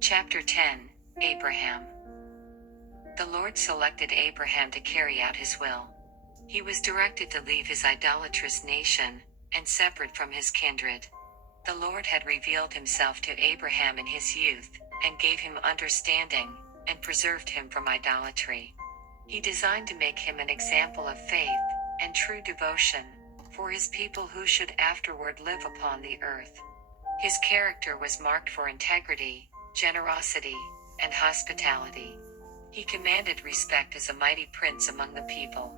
Chapter 10, Abraham. The Lord selected Abraham to carry out his will. He was directed to leave his idolatrous nation, and separate from his kindred. The Lord had revealed himself to Abraham in his youth, and gave him understanding, and preserved him from idolatry. He designed to make him an example of faith, and true devotion, for his people who should afterward live upon the earth. His character was marked for integrity, generosity, and hospitality. He commanded respect as a mighty prince among the people.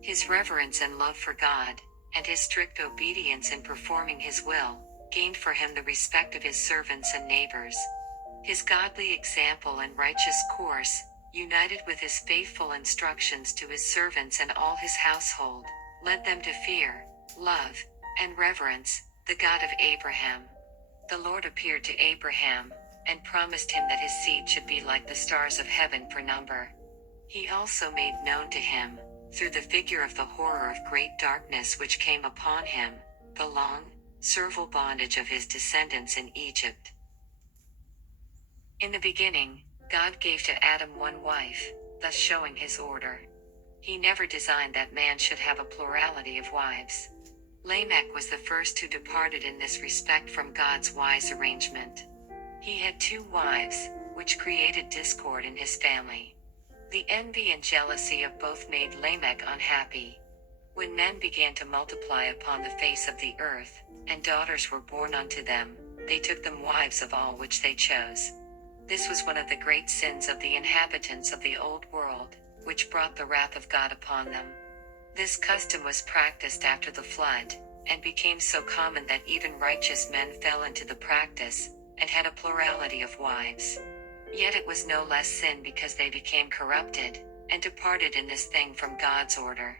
His reverence and love for God, and his strict obedience in performing his will, gained for him the respect of his servants and neighbors. His godly example and righteous course, united with his faithful instructions to his servants and all his household, led them to fear, love, and reverence the God of Abraham. The Lord appeared to Abraham, and promised him that his seed should be like the stars of heaven for number. He also made known to him, through the figure of the horror of great darkness which came upon him, the long, servile bondage of his descendants in Egypt. In the beginning, God gave to Adam one wife, thus showing his order. He never designed that man should have a plurality of wives. Lamech was the first who departed in this respect from God's wise arrangement. He had 2 wives, which created discord in his family. The envy and jealousy of both made Lamech unhappy. When men began to multiply upon the face of the earth, and daughters were born unto them, they took them wives of all which they chose. This was one of the great sins of the inhabitants of the old world, which brought the wrath of God upon them. This custom was practiced after the flood, and became so common that even righteous men fell into the practice, and had a plurality of wives. Yet it was no less sin because they became corrupted, and departed in this thing from God's order.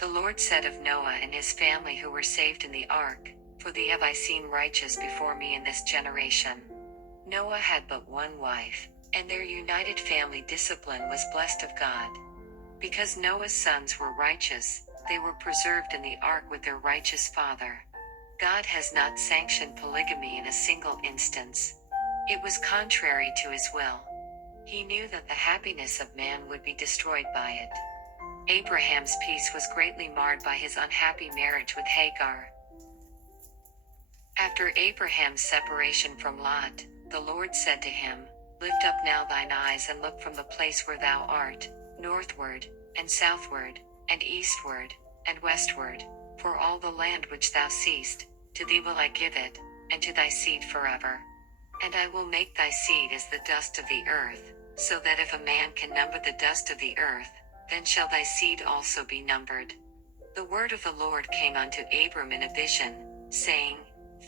The Lord said of Noah and his family who were saved in the ark, "For thee have I seen righteous before me in this generation." Noah had but one wife, and their united family discipline was blessed of God. Because Noah's sons were righteous, they were preserved in the ark with their righteous father. God has not sanctioned polygamy in a single instance. It was contrary to his will. He knew that the happiness of man would be destroyed by it. Abraham's peace was greatly marred by his unhappy marriage with Hagar. After Abraham's separation from Lot, the Lord said to him, "Lift up now thine eyes and look from the place where thou art, northward, and southward, and eastward, and westward, for all the land which thou seest, to thee will I give it, and to thy seed forever. And I will make thy seed as the dust of the earth, so that if a man can number the dust of the earth, then shall thy seed also be numbered." The word of the Lord came unto Abram in a vision, saying,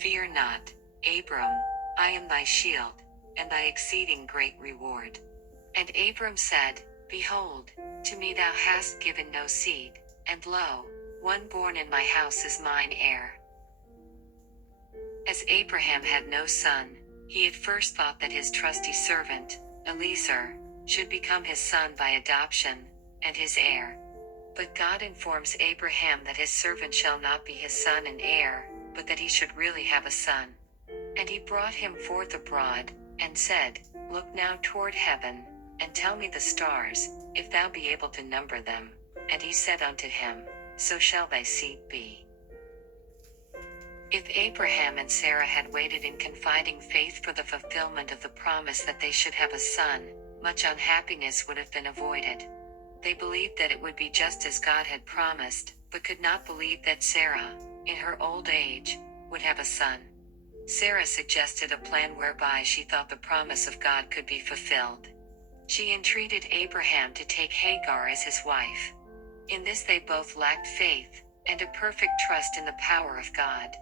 "Fear not, Abram, I am thy shield, and thy exceeding great reward." And Abram said, "Behold, to me thou hast given no seed, and lo, one born in my house is mine heir." As Abraham had no son, he at first thought that his trusty servant, Eliezer, should become his son by adoption, and his heir. But God informs Abraham that his servant shall not be his son and heir, but that he should really have a son. And he brought him forth abroad, and said, "Look now toward heaven, and tell me the stars, if thou be able to number them." And he said unto him, "So shall thy seed be." If Abraham and Sarah had waited in confiding faith for the fulfillment of the promise that they should have a son, much unhappiness would have been avoided. They believed that it would be just as God had promised, but could not believe that Sarah, in her old age, would have a son. Sarah suggested a plan whereby she thought the promise of God could be fulfilled. She entreated Abraham to take Hagar as his wife. In this they both lacked faith, and a perfect trust in the power of God.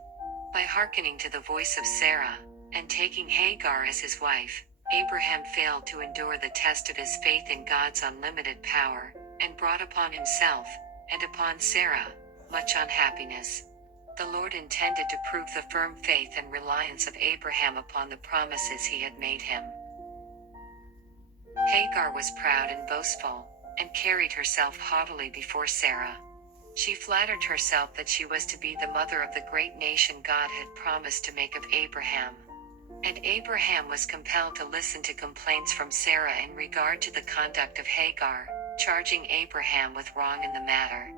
By hearkening to the voice of Sarah, and taking Hagar as his wife, Abraham failed to endure the test of his faith in God's unlimited power, and brought upon himself, and upon Sarah, much unhappiness. The Lord intended to prove the firm faith and reliance of Abraham upon the promises he had made him. Hagar was proud and boastful, and carried herself haughtily before Sarah. She flattered herself that she was to be the mother of the great nation God had promised to make of Abraham. And Abraham was compelled to listen to complaints from Sarah in regard to the conduct of Hagar, charging Abraham with wrong in the matter.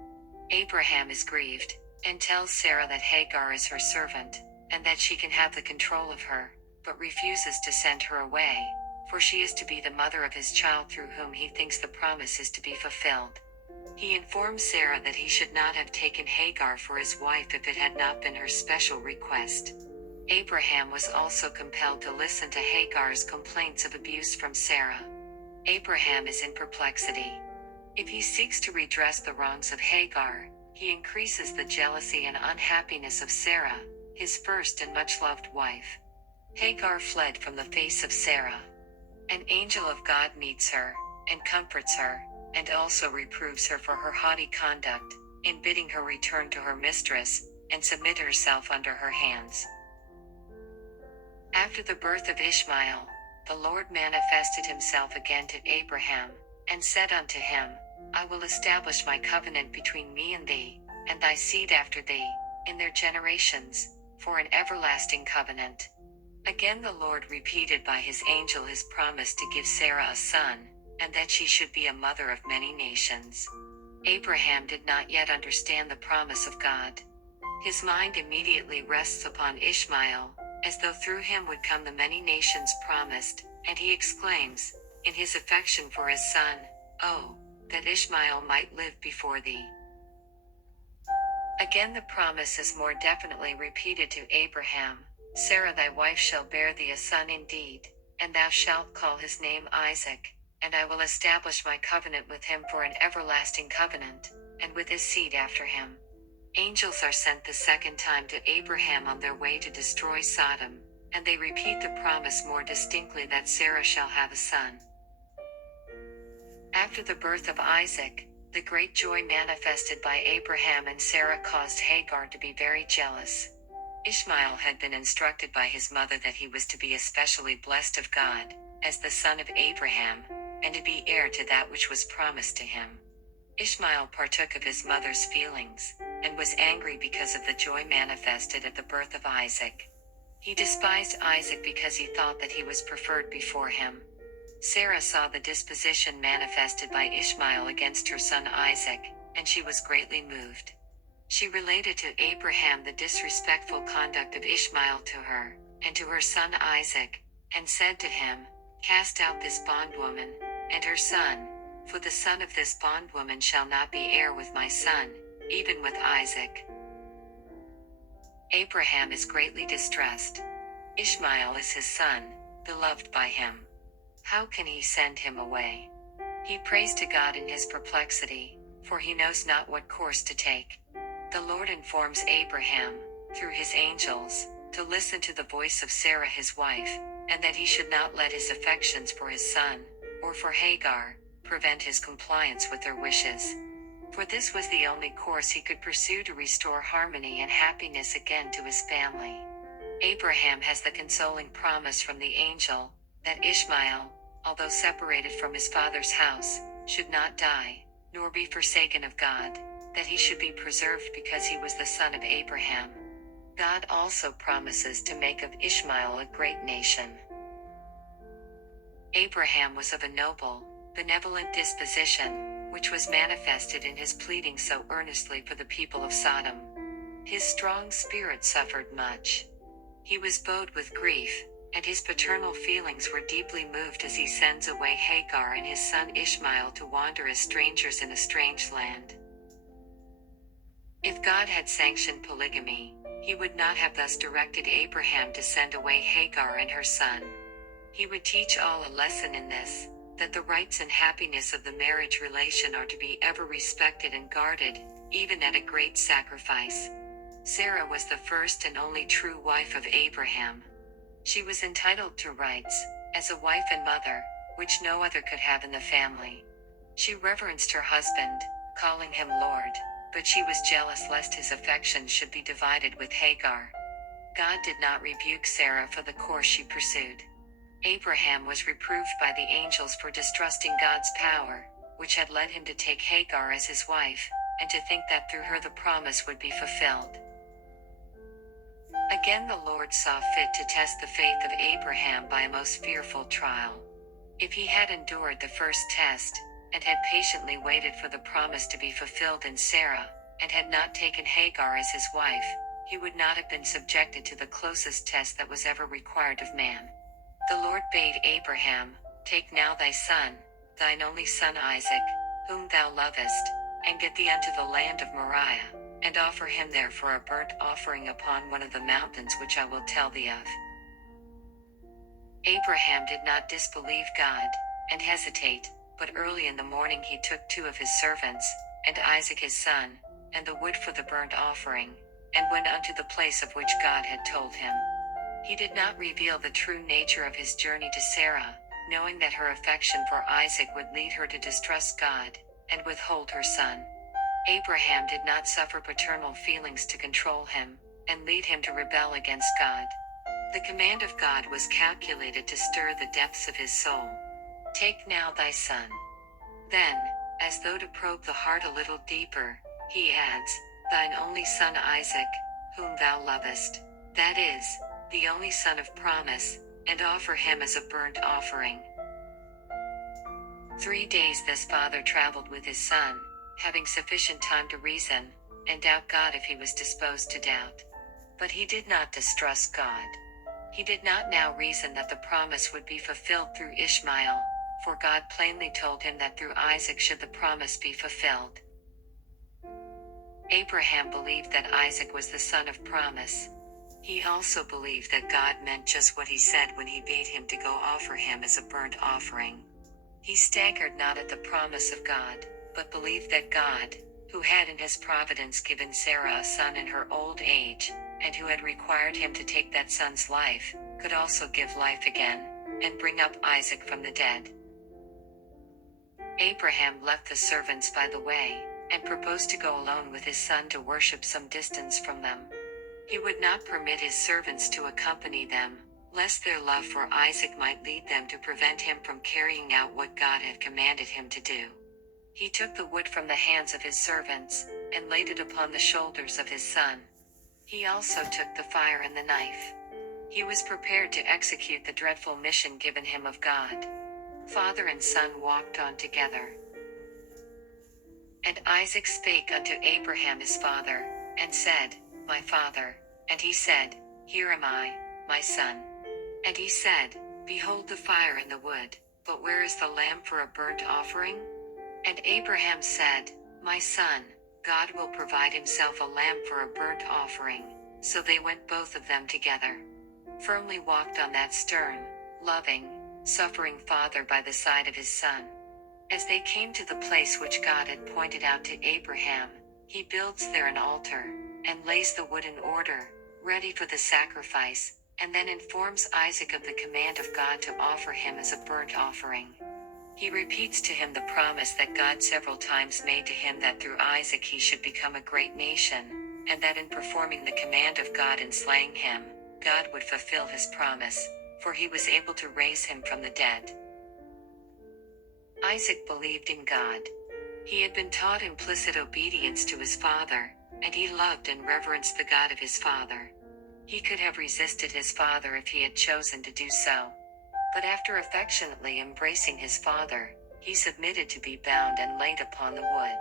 Abraham is grieved, and tells Sarah that Hagar is her servant, and that she can have the control of her, but refuses to send her away, for she is to be the mother of his child through whom he thinks the promise is to be fulfilled. He informs Sarah that he should not have taken Hagar for his wife if it had not been her special request. Abraham was also compelled to listen to Hagar's complaints of abuse from Sarah. Abraham is in perplexity. If he seeks to redress the wrongs of Hagar, he increases the jealousy and unhappiness of Sarah, his first and much-loved wife. Hagar fled from the face of Sarah. An angel of God meets her, and comforts her, and also reproves her for her haughty conduct, in bidding her return to her mistress, and submit herself under her hands. After the birth of Ishmael, the Lord manifested himself again to Abraham, and said unto him, I will establish my covenant between me and thee, and thy seed after thee, in their generations, for an everlasting covenant. Again the Lord repeated by his angel his promise to give Sarah a son, and that she should be a mother of many nations. Abraham did not yet understand the promise of God. His mind immediately rests upon Ishmael, as though through him would come the many nations promised, and he exclaims, in his affection for his son, Oh, that Ishmael might live before thee. Again the promise is more definitely repeated to Abraham, Sarah thy wife shall bear thee a son indeed, and thou shalt call his name Isaac, and I will establish my covenant with him for an everlasting covenant, and with his seed after him. Angels are sent the second time to Abraham on their way to destroy Sodom, and they repeat the promise more distinctly that Sarah shall have a son. After the birth of Isaac, the great joy manifested by Abraham and Sarah caused Hagar to be very jealous. Ishmael had been instructed by his mother that he was to be especially blessed of God, as the son of Abraham, and to be heir to that which was promised to him. Ishmael partook of his mother's feelings, and was angry because of the joy manifested at the birth of Isaac. He despised Isaac because he thought that he was preferred before him. Sarah saw the disposition manifested by Ishmael against her son Isaac, and she was greatly moved. She related to Abraham the disrespectful conduct of Ishmael to her, and to her son Isaac, and said to him, Cast out this bondwoman, and her son, for the son of this bondwoman shall not be heir with my son, even with Isaac. Abraham is greatly distressed. Ishmael is his son, beloved by him. How can he send him away? He prays to God in his perplexity, for he knows not what course to take. The Lord informs Abraham, through his angels, to listen to the voice of Sarah his wife, and that he should not let his affections for his son, or for Hagar, prevent his compliance with their wishes. For this was the only course he could pursue to restore harmony and happiness again to his family. Abraham has the consoling promise from the angel, that Ishmael, although separated from his father's house, should not die, nor be forsaken of God, that he should be preserved because he was the son of Abraham. God also promises to make of Ishmael a great nation. Abraham was of a noble, benevolent disposition, which was manifested in his pleading so earnestly for the people of Sodom. His strong spirit suffered much. He was bowed with grief, and his paternal feelings were deeply moved as he sends away Hagar and his son Ishmael to wander as strangers in a strange land. If God had sanctioned polygamy, he would not have thus directed Abraham to send away Hagar and her son. He would teach all a lesson in this, that the rights and happiness of the marriage relation are to be ever respected and guarded, even at a great sacrifice. Sarah was the first and only true wife of Abraham. She was entitled to rights, as a wife and mother, which no other could have in the family. She reverenced her husband, calling him Lord, but she was jealous lest his affections should be divided with Hagar. God did not rebuke Sarah for the course she pursued. Abraham was reproved by the angels for distrusting God's power, which had led him to take Hagar as his wife, and to think that through her the promise would be fulfilled. Again the Lord saw fit to test the faith of Abraham by a most fearful trial. If he had endured the first test, and had patiently waited for the promise to be fulfilled in Sarah, and had not taken Hagar as his wife, he would not have been subjected to the closest test that was ever required of man. The Lord bade Abraham, "Take now thy son, thine only son Isaac, whom thou lovest, and get thee unto the land of Moriah, and offer him there for a burnt offering upon one of the mountains which I will tell thee of." Abraham did not disbelieve God, and hesitate, but early in the morning he took 2 of his servants, and Isaac his son, and the wood for the burnt offering, and went unto the place of which God had told him. He did not reveal the true nature of his journey to Sarah, knowing that her affection for Isaac would lead her to distrust God, and withhold her son. Abraham did not suffer paternal feelings to control him, and lead him to rebel against God. The command of God was calculated to stir the depths of his soul. "Take now thy son." Then, as though to probe the heart a little deeper, he adds, "Thine only son Isaac, whom thou lovest," that is, the only son of promise, "and offer him as a burnt offering." 3 days this father traveled with his son, having sufficient time to reason, and doubt God if he was disposed to doubt. But he did not distrust God. He did not now reason that the promise would be fulfilled through Ishmael, for God plainly told him that through Isaac should the promise be fulfilled. Abraham believed that Isaac was the son of promise. He also believed that God meant just what he said when he bade him to go offer him as a burnt offering. He staggered not at the promise of God, but believed that God, who had in his providence given Sarah a son in her old age, and who had required him to take that son's life, could also give life again, and bring up Isaac from the dead. Abraham left the servants by the way, and proposed to go alone with his son to worship some distance from them. He would not permit his servants to accompany them, lest their love for Isaac might lead them to prevent him from carrying out what God had commanded him to do. He took the wood from the hands of his servants, and laid it upon the shoulders of his son. He also took the fire and the knife. He was prepared to execute the dreadful mission given him of God. Father and son walked on together. And Isaac spake unto Abraham his father, and said, My father. And he said, Here am I, my son. And he said, Behold the fire and the wood, but where is the lamb for a burnt offering? And Abraham said, My son, God will provide himself a lamb for a burnt offering. So they went both of them together. Firmly walked on that stern, loving, suffering father by the side of his son. As they came to the place which God had pointed out to Abraham, he builds there an altar, and lays the wood in order, ready for the sacrifice, and then informs Isaac of the command of God to offer him as a burnt offering. He repeats to him the promise that God several times made to him that through Isaac he should become a great nation, and that in performing the command of God in slaying him, God would fulfill his promise, for he was able to raise him from the dead. Isaac believed in God. He had been taught implicit obedience to his father, and he loved and reverenced the God of his father. He could have resisted his father if he had chosen to do so. But after affectionately embracing his father, he submitted to be bound and laid upon the wood.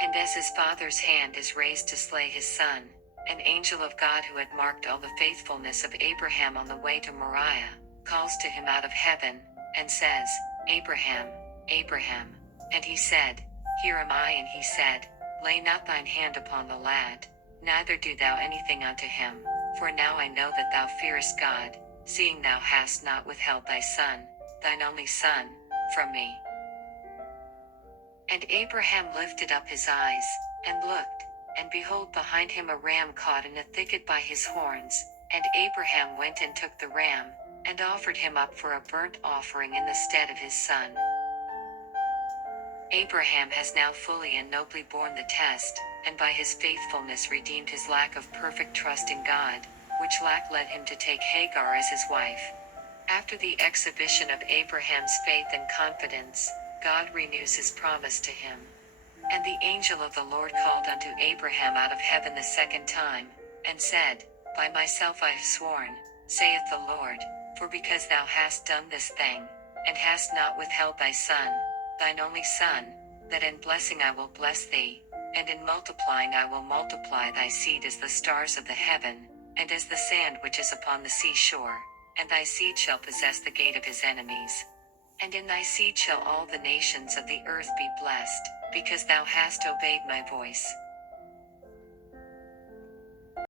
And as his father's hand is raised to slay his son, an angel of God who had marked all the faithfulness of Abraham on the way to Moriah, calls to him out of heaven, and says, Abraham, Abraham. And he said, Here am I. And he said, Lay not thine hand upon the lad, neither do thou anything unto him, for now I know that thou fearest God, seeing thou hast not withheld thy son, thine only son, from me. And Abraham lifted up his eyes, and looked, and behold behind him a ram caught in a thicket by his horns, and Abraham went and took the ram, and offered him up for a burnt offering in the stead of his son. Abraham has now fully and nobly borne the test, and by his faithfulness redeemed his lack of perfect trust in God, which lack led him to take Hagar as his wife. After the exhibition of Abraham's faith and confidence, God renews his promise to him. And the angel of the Lord called unto Abraham out of heaven the second time, and said, By myself I have sworn, saith the Lord, for because thou hast done this thing, and hast not withheld thy son, thine only son, that in blessing I will bless thee, and in multiplying I will multiply thy seed as the stars of the heaven, and as the sand which is upon the sea shore, and thy seed shall possess the gate of his enemies. And in thy seed shall all the nations of the earth be blessed, because thou hast obeyed my voice.